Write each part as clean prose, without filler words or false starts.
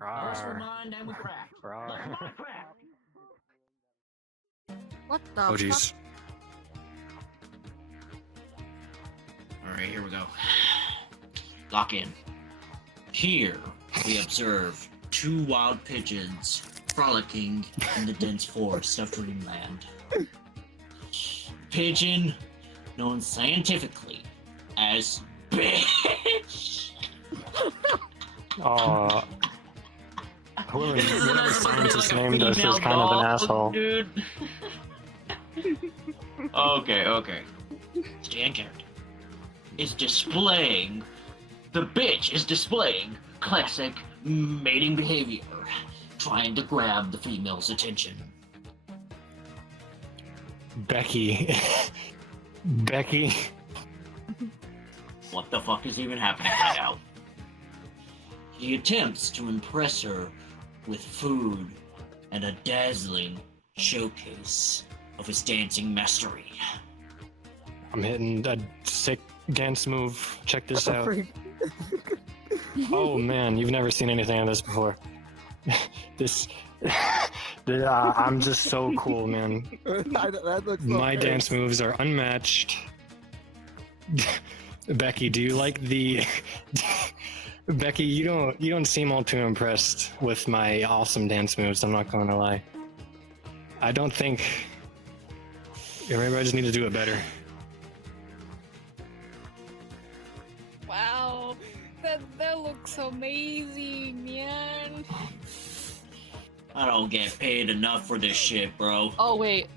First remind and we crack. What the Oh jeez. fuck? Alright, here we go. Lock in. Here, we observe two wild pigeons frolicking in the dense forest of Dreamland. Pigeon, known scientifically as bitch. Whoever scientist named us is kind of an asshole. Dude. Okay. Stay in character. The bitch is displaying classic mating behavior, trying to grab the female's attention. Becky. What the fuck is even happening right now? He attempts to impress her with food and a dazzling showcase of his dancing mastery. I'm hitting a sick dance move. Check this out. Oh man, you've never seen anything of this before. I'm just so cool, man. That looks so My good. dance moves are unmatched. Becky, do you like the? Becky, you don't seem all too impressed with my awesome dance moves. I'm not going to lie. I don't think. Maybe I just need to do it better. Wow, that looks amazing, man. I don't get paid enough for this shit, bro. Oh wait,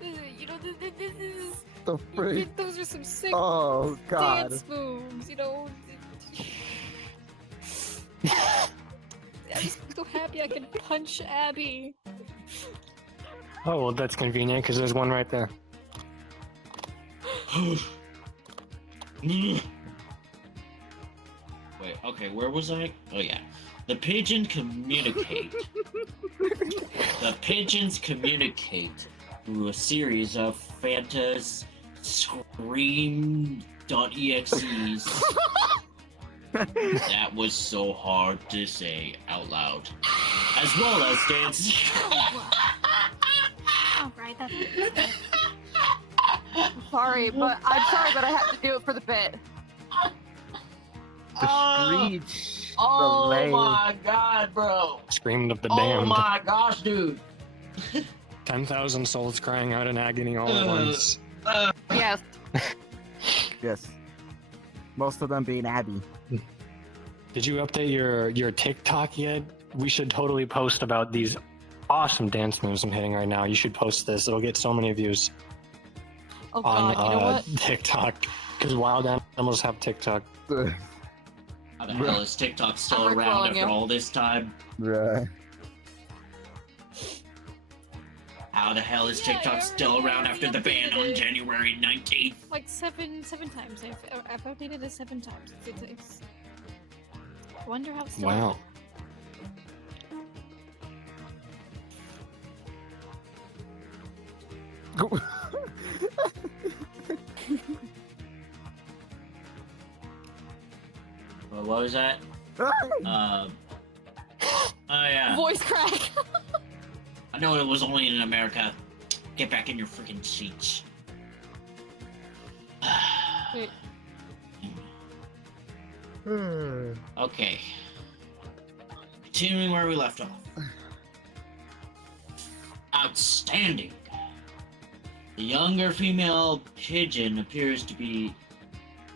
you know this is. The freak. Those are some sick Oh god. dance moves, you know. I'm so happy I can punch Abby. Oh well, that's convenient because there's one right there. Wait, okay, where was I? Oh yeah. The pigeons communicate through a series of Phantasmango.exes. That was so hard to say out loud. As well as dance. Alright, that's I'm sorry, but I have to do it for the bit. The screech. Oh the lay. my god, bro. Screamed of the Oh damned. my gosh, dude. 10,000 souls crying out in agony all at once. Yes. Yes. Most of them being Abby. Did you update your TikTok yet? We should totally post about these awesome dance moves I'm hitting right now. You should post this. It'll get so many views Oh on god, you know what? TikTok. Because wild animals have TikTok. How the hell is TikTok still I'm around recalling after you. all this time? Right. How the hell is Yeah, TikTok I still already around after the ban on updated it. January 19th? Like seven times. I've updated it 7 times. It's I wonder how it's still. Wow. What was that? Oh yeah. Voice crack. I know it was only in America. Get back in your freaking seats. Wait. Okay. Continuing where we left off. Outstanding. The younger female pigeon appears to be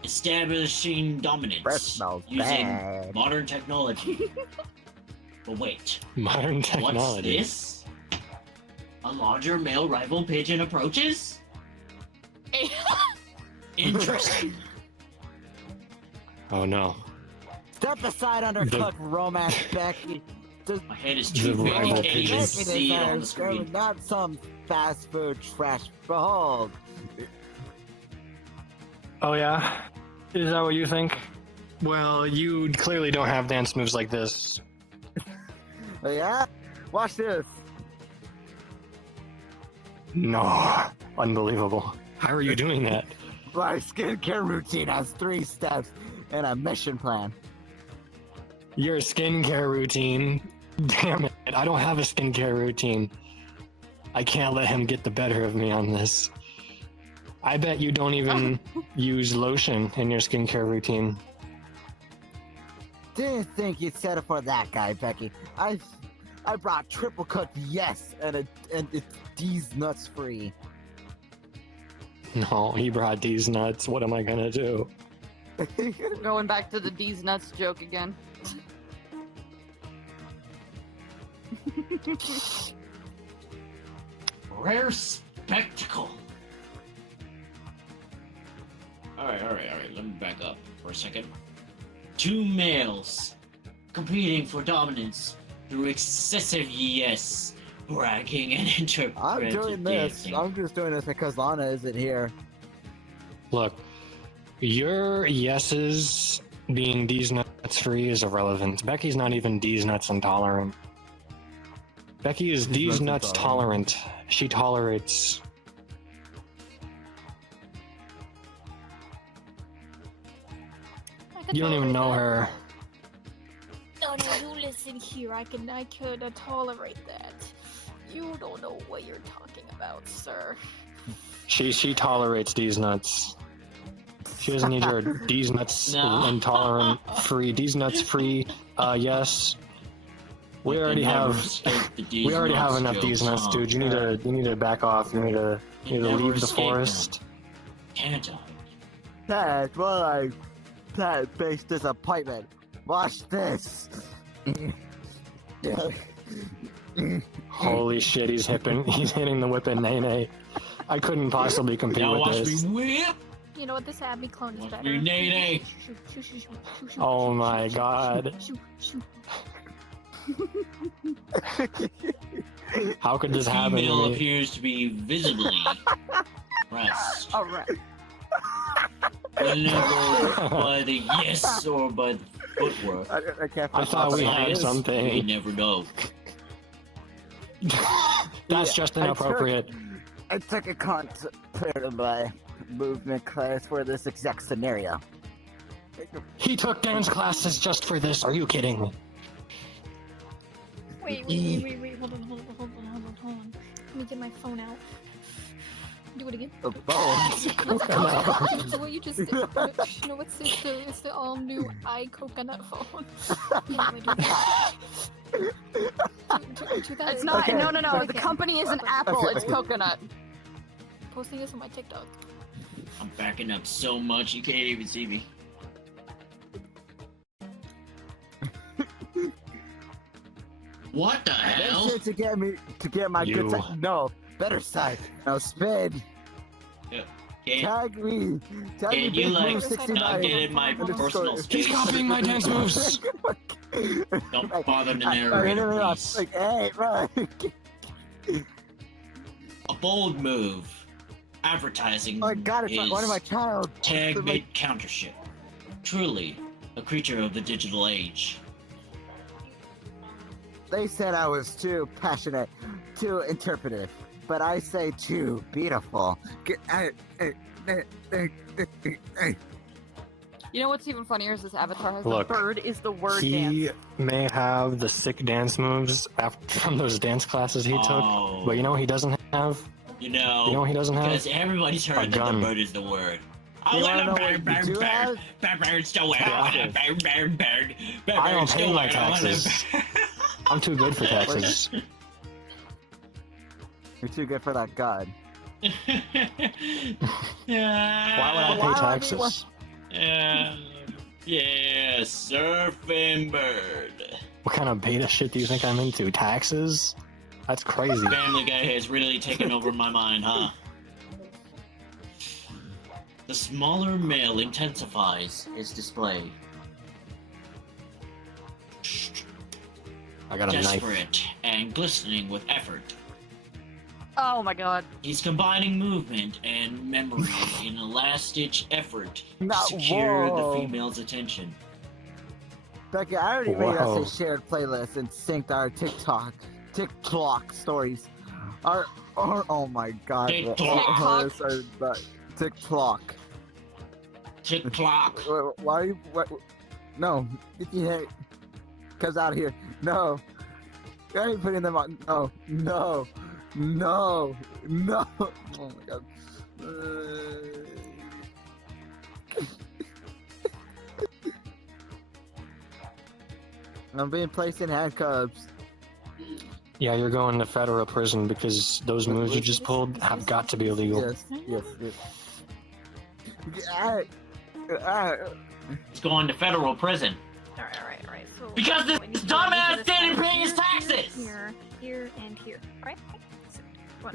establishing Breath dominance smells using bad. modern technology. But wait, Modern what's technology. this? A larger male rival pigeon approaches? Interesting. Oh no. Step aside, undercooked romance, Becky. Just My head is The too big, you rival can't even pigeons. see it on the screen. Not some fast food trash. Behold. Oh yeah? Is that what you think? Well, you clearly don't have dance moves like this. Yeah? Watch this. No. Unbelievable. How are you doing that? My skincare routine has 3 steps and a mission plan. your skincare routine. Damn it, I don't have a skincare routine. I can't let him get the better of me on this. I bet you don't even use lotion in your skincare routine. Didn't think you'd settle for that guy, Becky. I brought triple cut yes and it's D's nuts free. No, he brought these nuts. What am I gonna do? Going back to the D's nuts joke again. Rare spectacle. Alright, let me back up for a second. Two males competing for dominance through excessive yes, bragging and interpreting. I'm doing this. I'm just doing this because Lana isn't here. Look, your yeses being D's nuts free is irrelevant. Becky's not even D's nuts intolerant. Becky is D's nuts tolerant. She tolerates. You don't even know her. No, you listen here. I could tolerate that. You don't know what you're talking about, sir. She tolerates D's nuts. She doesn't need your D's nuts intolerant free. D's nuts free. Yes. We already have enough D's nuts, dude. You need to back off. You need to leave the forest. Can't I? That's why plant-based disappointment. Watch this. Holy shit, he's hitting the whip in nay. I couldn't possibly compete with this. Whip. You know what? This Abby clone is better. Nay. Oh my god. How could this happen? Female appears to be visibly pressed. Alright. Never by the yes or by the footwork. I thought we had We something. never know. That's just inappropriate. I took a contemplative by movement class for this exact scenario. He took dance classes just for this. Are you kidding me? Wait, hold on. Let me get my phone out. Do it again. A bone. So what you just did. You know what's this? It's the all new iCoconut phone. It's not. Okay. No. Okay. The company isn't Apple. It's Coconut. Posting this on my TikTok. I'm backing up so much you can't even see me. What the hell? That's it to get my good side. No, better side. Now spin. Can Tag me. you like 69. not get in my personal space? He's copying my dance moves. Don't bother to narrate, please. Like, hey, right. A bold move. Advertising Oh, I got it. is One of my child. tag mid countership. Truly, a creature of the digital age. They said I was too passionate, too interpretive, but I say too beautiful. You know what's even funnier is this avatar has Look, the bird is the word He dance. may have the sick dance moves from those dance classes he took, but you know what he doesn't have? You know what he doesn't have? because everybody's heard that the gun. bird is the word. I You want wanna a know what bird, you do have? bird's the word. Bird. I don't pay my taxes. I'm too good for taxes. You're too good for that god. Why would I pay taxes? Yeah, surfing bird. What kind of beta shit do you think I'm into? Taxes? That's crazy. Family Guy has really taken over my mind, huh? The smaller male intensifies his display. I got a knife. Desperate and glistening with effort. Oh my god. He's combining movement and memory in a last-ditch effort to Not- secure whoa. the female's attention. Becky, I already made Whoa. us a shared playlist and synced our TikTok stories. Oh my god. TikTok. TikTok. Tick-clock. Why are you? No. comes out here. No. I ain't putting them on. No. No. No. No. Oh my god. I'm being placed in handcuffs. Yeah, you're going to federal prison because those moves you just pulled have got to be illegal. Yes, yes, He's going to federal prison. Alright. So Because this I need to- dumbass I need to didn't sign pay his taxes! Here, and here. Alright? So, what?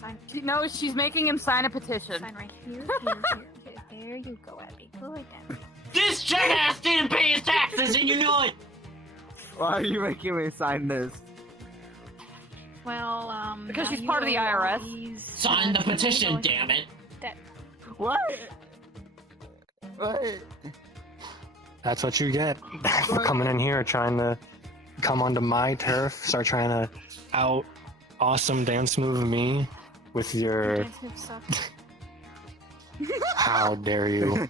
Sign, No, she's making him sign a petition. sign right here. Okay, there you go, Abby. Go like that. This jackass didn't pay his taxes and you know it! Why are you making me sign this? Well, Because now she's you part of the know why IRS. he's- Sign the petition, damn it! What? What? That's what you get for coming in here trying to come onto my turf, start trying to out awesome dance move me with your Dance move sucks. how dare you.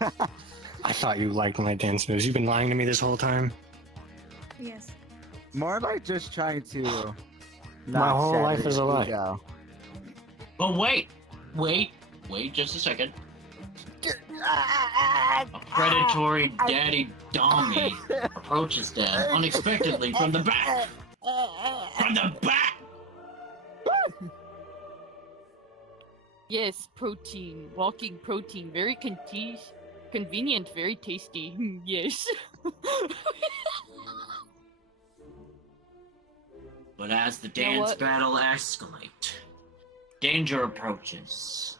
I thought you liked my dance moves. You've been lying to me this whole time. Yes. More like just trying to. My not whole shatter life is a your lie. ego. But wait just a second. A predatory daddy Dommy approaches them unexpectedly from the back. From the back! Yes, protein. Walking protein. Very convenient, very tasty. Yes. But as the You know dance what? battle escalates, danger approaches.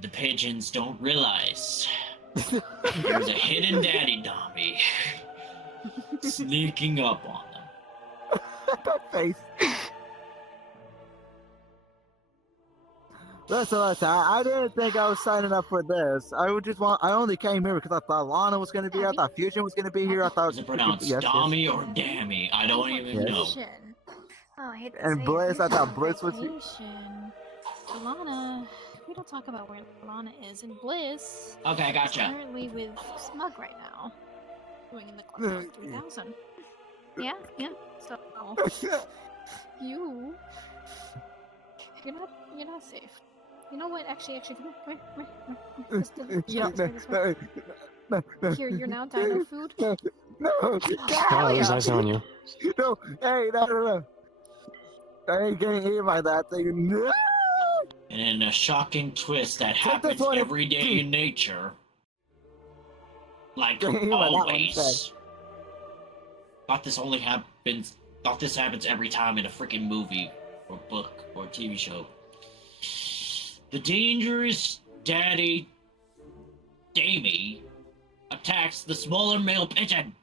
The pigeons don't realize there's a hidden daddy Dommy sneaking up on them. That face. Listen, I didn't think I was signing up for this. I only came here because I thought Lana was gonna be here, I thought Fusion was gonna be here, I thought... Is it pronounced Yes, Dommy or Dammy? I don't even Yes. know. Vacation. Oh, I hate to And say it, Bliss, we're I thought on Bliss was here. vacation. Lana, we don't talk about where Lana is, and Bliss Okay, is gotcha. currently with Smug right now, doing in the club 3000. Yeah. So you're not safe. You know what? Actually, come here. Let's do this. Yeah. This way. Here, you're now dino food. No, Oh, it was nice knowing you. no, hey, no. I ain't getting eaten by that thing. No! And in a shocking twist that Take happens this one. every day in nature, like Yeah, that one always. said. Thought this happens every time in a freaking movie or book or TV show. The dangerous daddy Dammy attacks the smaller male pigeon.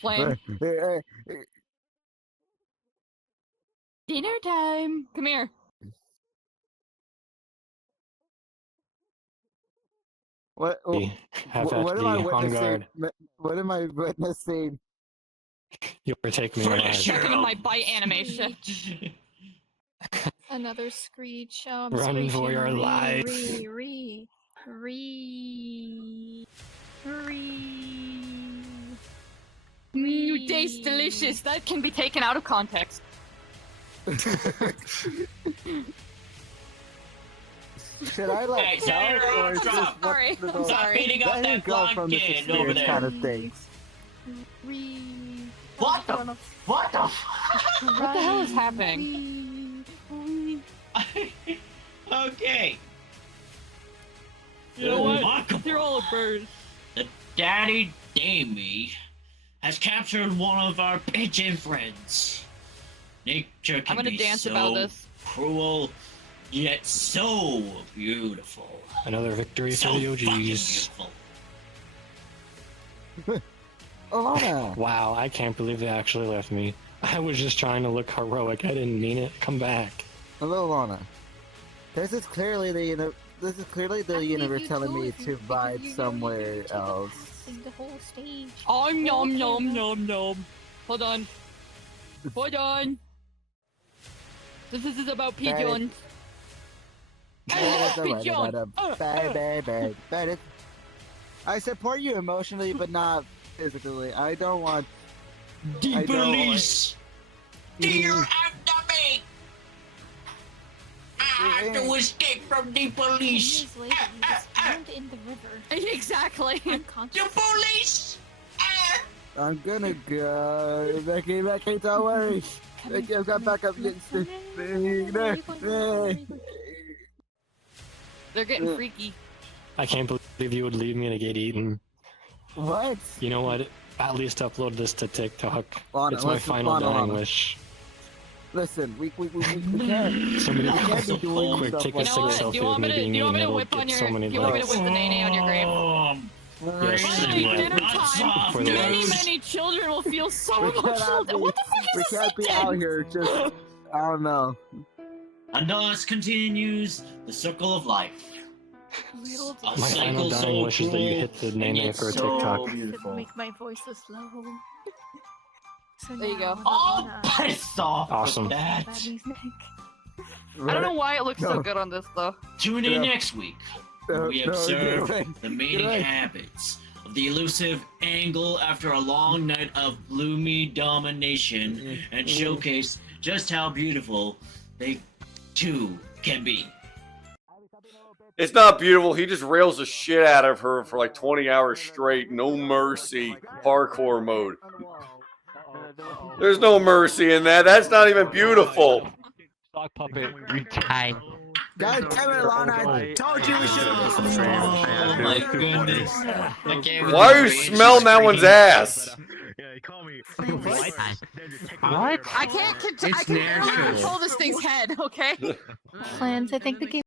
Flame. Dinner time. Come here. What Have at am I the on guard. witnessing? What am I witnessing? You'll take me For the alive. sure. Checking my bite animation. Another screech. Run Screeching. for your life. You taste delicious. That can be taken out of context. Should I like Hey, shout Zero, or is this stop. Sorry, what I'm Stop sorry. beating up Let him that go blonde from this kid over experience there. kind of things. What the? What the? What the hell is happening? Okay. You know what? They're all birds. The daddy Dammy has captured one of our pigeon friends. Nature can I'm gonna be dance so about this. cruel, yet so beautiful. Another victory So for the fucking OGs. beautiful. Alana! Wow, I can't believe they actually left me. I was just trying to look heroic. I didn't mean it. Come back. Hello, Lana. This is clearly the universe telling me to vibe somewhere else. The whole stage. Nom nom nom nom. Hold on. Hold on. This is about pigeons. Pigeon. I support you emotionally, but not physically. I don't want The I know. police! Dear after me! I have to escape from the 10 police! years later, he was found in the river. Exactly. Unconscious. The police! I'm gonna go. Becky, don't worry. Becky, I've got backup. They're getting freaky. I can't believe you would leave me to get eaten. What? You know what? At least upload this to TikTok. Lana, It's my listen, final Lana, dying Lana. wish. Listen, we can't. Somebody We can't be doing quick stuff take a like You know sick what? selfie Do you of want me me to? being Do you want me eaten. to It'll whip on get your? so many Do you want me to likes. whip the nay on your grave? Yes, Finally, you dinner will. time. For the Many, likes. many children will feel so We cannot emotional. be- What the fuck We is this can't be again? out here just. I don't know. And thus continues the circle of life. Riddled A My final cycle dying so wish is that you cruel hit the and name yet for a so TikTok. beautiful. Make my voice so slow. So There you now go. Oh, Lana, piss off Awesome. with that. Baddie's neck. I don't know why it looks so No. good on this though. Tune in Yeah. next week, where we observe the mating Get away. habits of the elusive Angle after a long night of gloomy domination and showcase just how beautiful they too can be. It's not beautiful. He just rails the shit out of her for like 20 hours straight. No mercy. Parkour mode. There's no mercy in that. That's not even beautiful. Dog puppet. Hi. God damn it, Lana! I told you we should have Oh my goodness. Why are you smelling that one's ass? What? I can't. I It's can barely natural. control this thing's head. Okay. Plans, I think the game